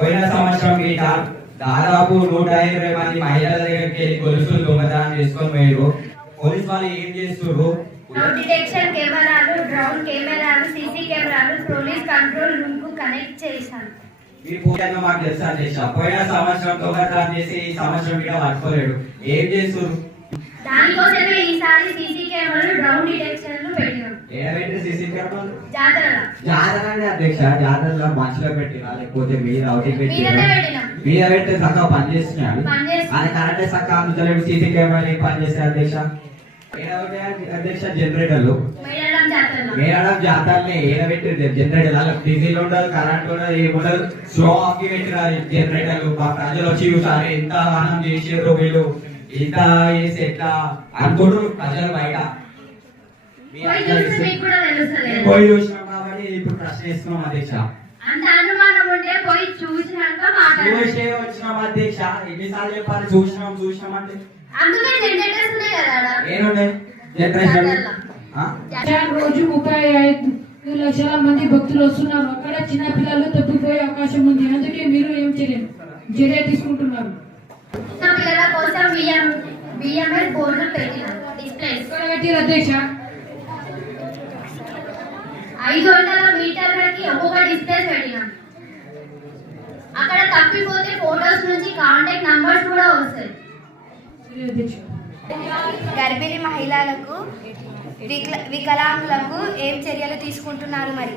పోయిన సంవత్సరం గీత దాదాపు నూట ఇరవై మంది మహిళల దగ్గరికి వెళ్ళి గొలుసులు దొంగతనం చేసుకొని పోయారు పోలీస్ వాళ్ళు ఏం చేస్తున్నారు నౌ డిటెక్షన్ కెమెరాలు డ్రోన్ కెమెరాలు సీసీ కెమెరాలు పోలీస్ కంట్రోల్ రూమ్కు కనెక్ట్ చేశాను. మీ పూజంగా మాకు తెలుసా చేసా పోయిన సంవత్సరం దొంగతనం చేసి ఈ సంవత్సరం కూడా పట్టుకోలేడు. ఏం చేస్తున్నారు దానికోసమే ఈసారి సీసీ కెమెరాలు డ్రోన్ డిటెక్షన్లు అధ్యక్ష జాతరలో మనుషులు పెట్టినా లేకపోతే మీరు అవుటింగ్ పెట్టినా? మీద పెడితే చక్కగా పని చేస్తున్నాడు. అది కరెంట్ అందుతలేడు సీసీ కెమెరాలు పని అధ్యక్ష? అధ్యక్ష జనరేటర్లు? మేడారం జాతరని ఏడబెట్టి జనరేటర్ అలా డీజిల్ ఉండదు కరెంట్ ఉండదు ఏముండదు స్లో ఆఫ్ పెట్టిన జనరేటర్లు. మా ప్రజలు వచ్చి చూసారు ఎంత ఆనం చేసారు వీళ్ళు. ఇంత చేసి ఎట్లా అనుకుంటారు ప్రజలు బయట. పోయి అందరూ చూస్తే మీకు కూడా తెలుస్తుంది మేము పోయి చూసినాం కాబట్టి ఇప్పుడు ప్రశ్న ఇస్తున్నాం అధ్యక్ష. అంత అనుమానం ఉంటే పోయి చూసినాక చూసే వచ్చినాం అధ్యక్ష ఎన్నిసార్లు చెప్పాలి? చూసినాం చూసినాం అంటే? అందుకే జనరేటర్స్ ఉన్నాయి కదా ఆడ. ఏముండే? జనరేషన్ జాతరలో. ఆ? రోజు ముప్పై ఐదు లక్షల మంది భక్తులు వస్తున్నారు. అక్కడ చిన్న పిల్లలు తప్పిపోయే అవకాశం ఉంది. అందుకే మీరు ఏం చేయలేదు చర్య తీసుకుంటున్నారు. చిన్న పిల్లల కోసం బియ్యం బోర్డులు పెట్టినాం పెట్టిరు అధ్యక్ష? ఐదు వందల మీటర్లకి ఒక్కొక్క డిస్ప్లేస్ పెట్టినాం. అక్కడ తప్పిపోతే ఫోటోస్ నుంచి కాంటాక్ట్ నంబర్స్ కూడా వస్తాయి. గర్భిణీ మహిళలకు వికల- వికలాంగులకు ఏం చర్యలు తీసుకుంటున్నారు మరి?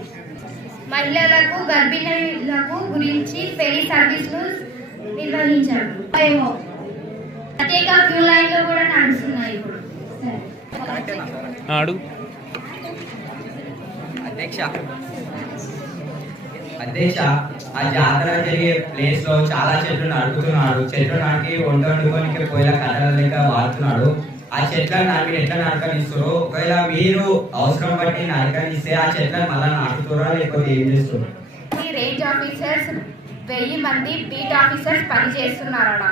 మహిళలకు గర్భిణులకు గురించి పెళ్ళి సర్వీసులు నిర్వహించారు. ఏమో. ప్రత్యేక క్యూ లైన్లు కూడా నడుస్తున్నాయి ఇప్పుడు. అధ్యక్ష. అధ్యక్ష ఆ జాతర జరిగే ప్లేస్లో చాలా చెట్లు నడుపుతున్నాడు. చెట్లు నాకి వంట వండుకోనికి పోయిన కట్టల లెక్క వాడుతున్నాడు. ఆ చెట్లను నాకు ఎట్లా నరకనిస్తారు ఒకవేళ మీరు అవసరం బట్టి నరకనిస్తే ఆ చెట్లను మళ్ళీ నాటుతారా లేకపోతే ఏం చేస్తారు ఈ రేంజ్ ఆఫీసర్స్ వెయ్యి మంది బీట్ ఆఫీసర్స్ పని చేస్తున్నారట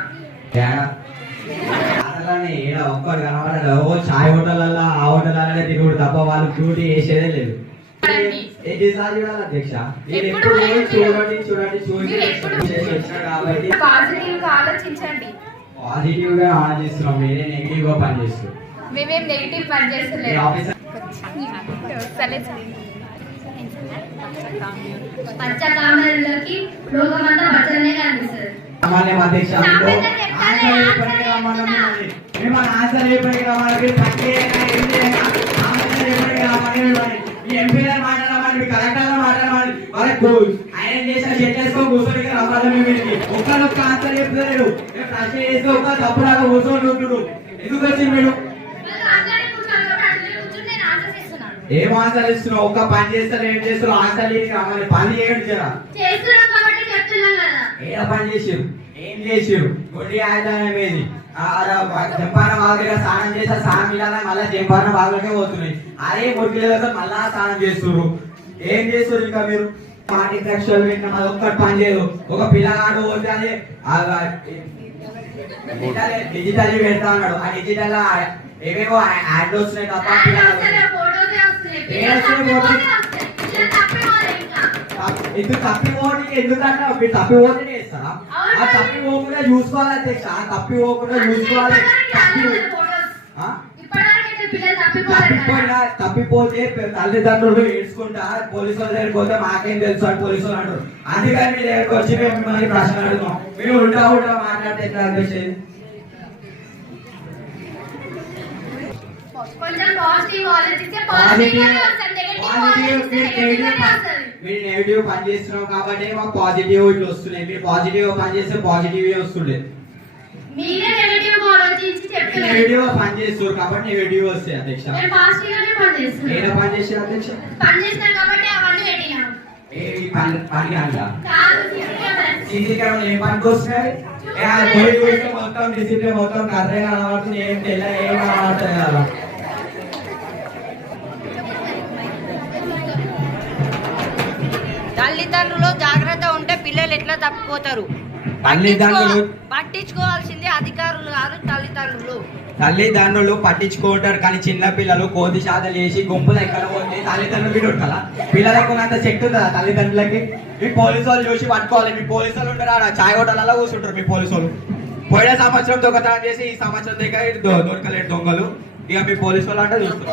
కనబడదు ఓ చాయ్ హోటళ్ళల్లో ఆ హోటళ్ళనే తిరుగుడు తప్ప వాళ్ళు డ్యూటీ చేసేదే లేదు. ఎన్నిసార్లు చూడాలి అధ్యక్ష? మీరు ఎప్పుడు ఎప్పుడు మీరు- చూడండి చూడండి పాజిటివ్గా ఆలోచించండి. పాజిటివ్గా ఆలోచిస్తున్నాం మీరే నెగిటివ్గా పని మేమేం నెగిటివ్ చేస్తలేదు కామెరలకి లోకమంతా పచ్చనే కనిపిస్తుంది. సామాన్యం అధ్యక్ష మేము వీళ్ళకి. ఒక్కనొక్క ఆన్సర్ చెప్తలేరు ప్రశ్న చేస్తే ఒక్క తప్పుడు అలా కూర్చొని ఉంటుడు. ఎందుకు వచ్చింది మీరు ఏం ఆన్సర్ ఇస్తున్నావు? ఒక్క పని చేస్తారు ఏం చేస్తారు ఆన్సర్ చేసి పని చేయండి జరా. ఏడ పని చేసిరు ఏం చేసిరు గుడి ఆయుధం ఏది జంపాన బాగా స్నానం చేసా స్నానం ఇలాగా మళ్ళీ జంపాన బాగులకే పోతున్నాయి. అదే మురికి మళ్ళా స్నానం చేస్తున్నారు ఏం చేస్తారు ఇంకా మీరు? పార్టీ సెక్షువల్ పెట్టిన అది ఒక్కటి పని చేయదు. ఒక పిల్లగాడు పోతే డిజిటల్ పెడతా అన్నాడు ఆ డిజిటల్ ఏవేవో యాడ్లు వస్తున్నాయి తప్ప తప్పిపోతే. ఎందుకు తప్పిపోవడానికి ఎందుకంటే మీరు అవును. ఆ తప్పిపోకుండా చూసుకోవాలి అధ్యక్ష? తప్పిపోకుండా చూసుకోవాలి. తప్పి రాలేదు ఫోటోస్. ఆ? ఇప్పటివరకు అయితే పిల్లలు తప్పిపోలేదు కదా. తప్పిపోయినా తప్పిపోతే పె- తల్లిదండ్రులు ఏడ్చుకుంటా పోలీసు వాళ్ళ దగ్గరికి పోతే మాకేం తెలుసు అని పోలీసు వాళ్ళు అంటారు అందుకని మీ దగ్గరికి వచ్చి మేము మిమ్మల్ని ప్రశ్న అడుగుతాం మేము ఉల్టా ఉల్టా మాట్లాడితే ఎట్లా అనిపించేది కొంచెం పాజిటివ్ ఆలోచిస్తే పాజిటివ్ గానే వస్తుంది నెగటివ్ ఆలోచిస్తే నెగటివ్ గానే వస్తుంది మీరు నెగిటివ్ పని చేస్తున్నాం కాబట్టి మాకు పాజిటివ్ ఇట్లా వస్తున్నాయి మీరు పాజిటివ్ పని చేస్తే పాజిటివ్ వస్తుండే మీరే నెగటివ్ ఆలోచించి చెప్తున్నారు నెగిటివ్ పని చేస్తారు కాబట్టి నెగిటివ్ వస్తాయి అధ్యక్ష. నేను పాజిటివ్ గానే పని నేను పని చేసే అధ్యక్ష? పని కాబట్టి అవన్నీ పెట్టినాం ఏ ఈ పని పని కాదు ఏ పనికి వస్తున్నాయి? ఏ ఆ పోయి చూస్తే మొత్తం డిసిప్లిన్ మొత్తం కర్రే కనబడుతుంది. ఏం తెల్ల ఏం కనబడుతుంది కదా? తల్లిదండ్రులు జాగ్రత్త ఉంటే పిల్లలు ఎట్లా తప్పిపోతారు? తల్లిదండ్రులు- పట్టించుకో- పట్టించుకోవాల్సింది అధికారులు కాదు తల్లిదండ్రులు. తల్లిదండ్రులు పట్టించుకుంటారు కానీ చిన్న పిల్లలు కోతి శాతలు వేసి గుంపులు ఎక్కడ పోతే తల్లిదండ్రులు మీరు ఉంటారా? పిల్లలకు అంత శక్తి ఉంటుందా తల్లిదండ్రులకి? మీ పోలీసు వాళ్ళు చూసి పట్టుకోవాలి మీ పోలీసు వాళ్ళు ఉంటారా? ఆడ చాయ్ హోటల్లో కూర్చుంటారు మీ పోలీసు వాళ్ళు పోయిన సంవత్సరం దొంగతనం చేసి ఈ సంవత్సరం దగ్గర దొ- దొరకలేడు దొంగలు. ఇక మీ పోలీసు వాళ్ళు అంటే చూస్తారు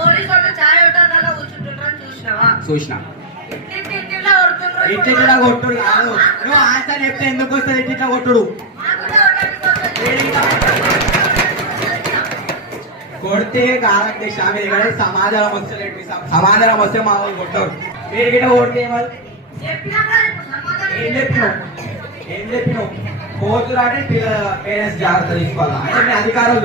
చూసిన. ఇంటిలో కొట్టుడు కాదు. నువ్వు ఆన్సర్ చెప్తే ఎందుకు వస్తుంది ఇట్లా కొట్టుడు? కొడితే కాదంటే స్వామి దగ్గర సమాధానం వస్తలేదు సమాధానం వస్తే మా వాళ్ళు కొట్టరు. మీరు గిట్ట కొడితే ఏం చెప్పినావు? ఏం చెప్పినావు? కోతులు అంటే పిల్లల పేరెంట్స్ జాగ్రత్త తీసుకోవాలా? అంటే మీ అధికారులు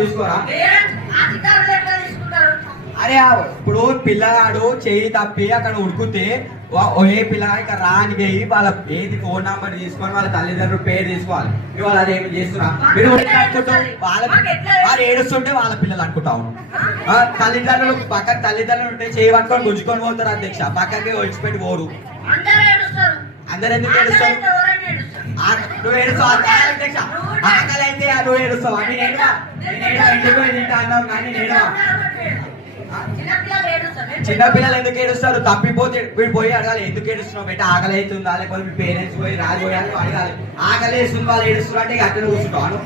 అరే ఇప్పుడు పిల్లగాడు చెయ్యి తప్పి అక్కడ ఉడుకుతే ఏ పిల్లగాడు ఇక్కడ రాని పోయి వాళ్ళ ఏది ఫోన్ నంబర్ తీసుకొని వాళ్ళ తల్లిదండ్రుల పేరు తీసుకోవాలి. మీరు వాళ్ళు అదేమి చేస్తున్నా? మీరు వాళ్ళ వారు ఏడుస్తుంటే వాళ్ళ పిల్లలు అనుకుంటావు ఆ, తల్లిదండ్రులు పక్కన తల్లిదండ్రులు ఉంటే చేయి పట్టుకొని గుంజుకొని పోతారు అధ్యక్ష. పక్కకి విడిచిపెట్టి పోరు. అందరూ ఎందుకు ఏడుస్తారు? నువ్వు ఏడుస్తావు? అధ్యక్ష. ఆకలి అయితే నువ్వు ఏడుస్తావు? ఏడువా? నేను ఇంటికి తింటా అన్నావు కానీ నేను చిన్నపిల్లలు ఏడుస్తారు చిన్న పిల్లలు ఎందుకు ఏడుస్తారు? తప్పిపోతే వీడు పోయి అడగాలి ఎందుకు ఏడుస్తున్నావు బయట ఆకలి అవుతుందా లేకపోతే మీ పేరెంట్స్ పోయి రాజు అని అడగాలి. ఆకలి వేస్తుంది వాళ్ళు ఏడుస్తున్నారు అంటే అట్లనే కూర్చుంటాను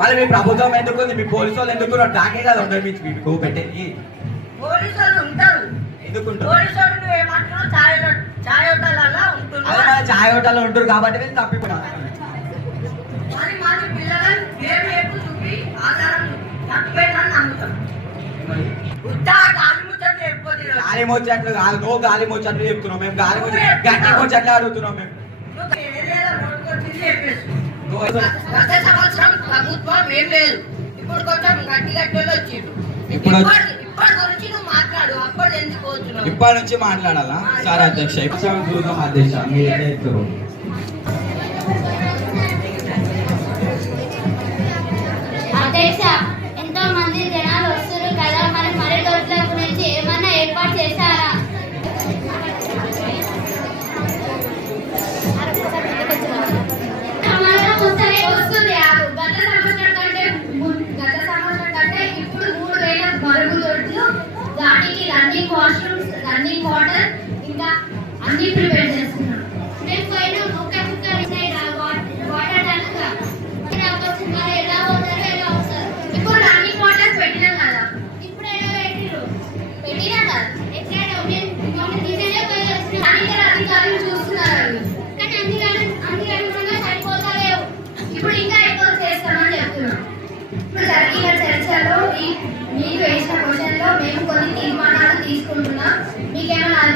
మళ్ళీ మీ ప్రభుత్వం ఎందుకు ఉంది? మీ పోలీసు వాళ్ళు ఎందుకు? నాకే కదా ఉండదు మీకు మీకు పెట్టేది. పోలీసు వాళ్ళు ఉంటారు చాయ్ హోటల్లో ఉంటారు కాబట్టి వీళ్ళు తప్పిపోయారు గాలి మోచేట్లు కాదు నువ్వు గాలి మోచేట్లు చెప్తున్నావు. మేము గాలి మోచ గట్టి మోచేట్లు అడుగుతున్నాం మేము. గత సంవత్సరం ప్రభుత్వం ఏం లేదు ఇప్పుడు కొంచెం గట్టి ఇప్పుడు ఇప్పటి ఇప్పటి గురించి నువ్వు మాట్లాడు అప్పటి ఎందుకు పోతున్నావు ఇప్పటి నుంచి. మాట్లాడాలా సరే అధ్యక్ష? ఇప్పుడు చూద్దాం అధ్యక్ష మీరు అధ్యక్ష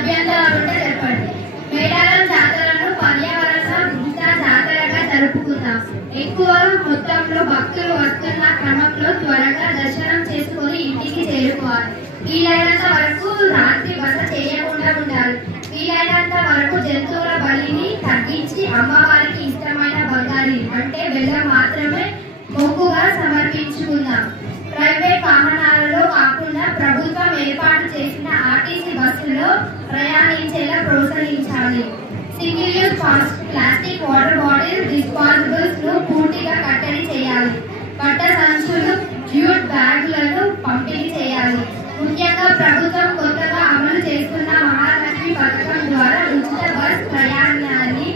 అభ్యంతరాలు ఉంటే చెప్పండి. మేడారం జాతరను పర్యావరణ ఇంత జాతరగా జరుపుకుందాం. ఎక్కువ మొత్తంలో భక్తులు వస్తున్న క్రమంలో త్వరగా దర్శనం చేసుకొని ఇంటికి చేరుకోవాలి. వీలైనంత వరకు రాత్రి బస చేయకుండా ఉండాలి. వీలైనంత వరకు జంతువుల బలిని తగ్గించి అమ్మవారికి ఇష్టమైన single use plastic water bottle డిస్పాజిబుల్స్ను పూర్తిగా కట్టడి చేయాలి. బట్ట సంచులు జ్యూట్ బ్యాగులను పంపిణీ చేయాలి. ముఖ్యంగా ప్రభుత్వం కొత్తగా అమలు చేస్తున్న మహాలక్ష్మి పథకం ద్వారా ఉచిత బస్ ప్రయాణాన్ని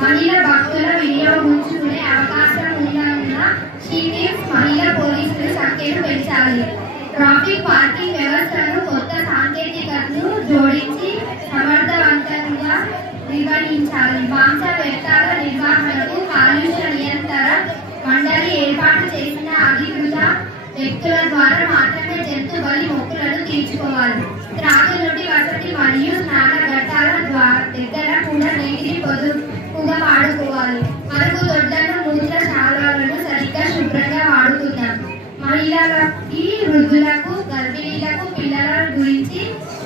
మహిళ భక్తుల వినియోగించుకునే అవకాశం ఉన్నందున షీటింగ్స్ మహిళా పోలీసులు సంఖ్యను పెంచాలి. ట్రాఫిక్ పార్కింగ్ వ్యవస్థను కొత్త సాంకేతికతను జోడించి సమర్థవంతంగా నిర్వహించాలి బాంస వ్యర్థాల నిర్వహణకు కాలుష్య నియంత్రణ మండలి ఏర్పాటు చేసిన అధికృత వ్యక్తుల ద్వారా మాత్రమే జంతు బలి మొక్కులను తీర్చుకోవాలి. నుండి వసతి మరియు స్నాన ఘట్టాల ద్వారా దగ్గర కూడా నీటిని పొదుపుగా వాడుకోవాలి మనకు దొడ్డను మూత్ర శాలను సరిగ్గా శుభ్రంగా వాడుకుందాం. మహిళలకి వృద్ధులకు గర్భిణీలకు పిల్లల గురించి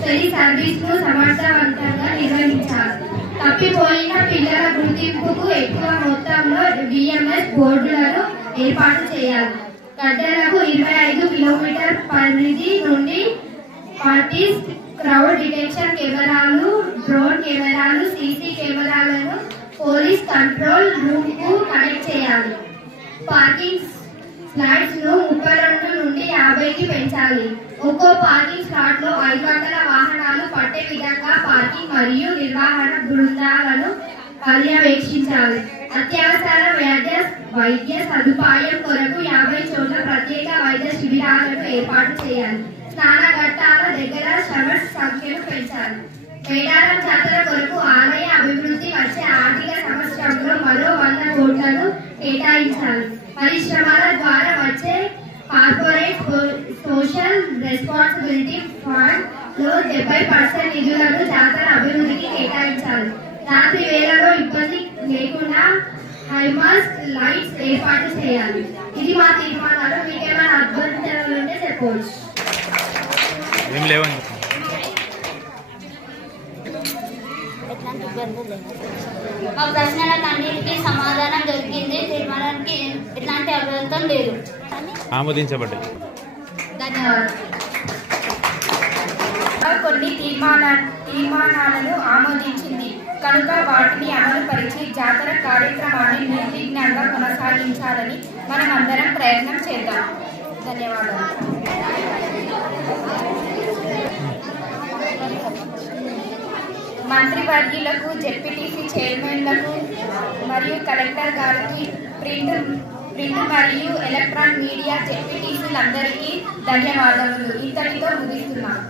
టెలి సర్వీస్ను సమర్థవంతంగా నిర్వహించాలి. తప్పిపోయిన పిల్లల గుర్తింపుకు ఎక్కువ మొత్తంలో డిఎంఎస్ బోర్డులను ఏర్పాటు చేయాలి. గడ్డలకు ఇరవై ఐదు కిలోమీటర్ పరిధి నుండి పార్టీస్ క్రౌడ్ డిటెక్షన్ కెమెరాలు డ్రోన్ కెమెరాలు సీసీ కెమెరాలను పోలీస్ కంట్రోల్ రూమ్కు కనెక్ట్ చేయాలి. పార్కింగ్ స్లాట్స్ను ముప్పై రెండు నుండి యాభైకి పెంచాలి. ఒక్కో పార్కింగ్ స్లాట్లో ఐదు వందల వాహనాలు పట్టే విధంగా పార్కింగ్ మరియు నిర్వహణ బృందాలను పర్యవేక్షించాలి. అత్యవసర వైద్య వైద్య సదుపాయం కొరకు యాభై చోట్ల ప్రత్యేక వైద్య శిబిరాలను ఏర్పాటు చేయాలి. స్నాన ఘట్టాల దగ్గర శవర్స్ సంఖ్యను పెంచాలి. మేడారం జాతర కొరకు ఆలయ అభివృద్ధి వచ్చే ఆర్థిక సంవత్సరంలో మరో వంద కోట్లను కేటాయించాలి. పరిశ్రమల ద్వారా వచ్చే కార్పొరేట్ సోషల్ రెస్పాన్సిబిలిటీ ఫండ్లో డెబ్బై పర్సెంట్ నిధులను జాతర అభివృద్ధికి కేటాయించాలి. రాత్రి వేళలో ఇబ్బంది లేకుండా హైమాస్ట్ లైట్స్ ఏర్పాటు చేయాలి. ఇది మా తీర్మానాలు. మీకేమైనా అభ్యంతరాలు ఉంటే చెప్పవచ్చు. ఏం లేవని చెప్పు. మా ప్రశ్నలకు అన్నిటికీ సమాధానం దొరికింది. తీర్మానానికి ఎట్లాంటి అభ్యంతరం లేదు. ఆమోదించబడ్డాయి. ధన్యవాదాలు కొన్ని తీర్మానా తీర్మానాలను ఆమోదించింది. కనుక వాటిని అమలుపరిచి జాతర కార్యక్రమాన్ని నిర్విఘ్నంగా కొనసాగించాలని మనం అందరం ప్రయత్నం చేద్దాం. ధన్యవాదాలు. మంత్రివర్గీలకు జెడ్పీటీసీ చైర్మన్లకు మరియు కలెక్టర్ గారికి ప్రింట్ ప్రింట్ మరియు ఎలక్ట్రానిక్ మీడియా జెడ్పీటీసీలందరికీ ధన్యవాదములు. ఇంతటితో ముగిస్తున్నాను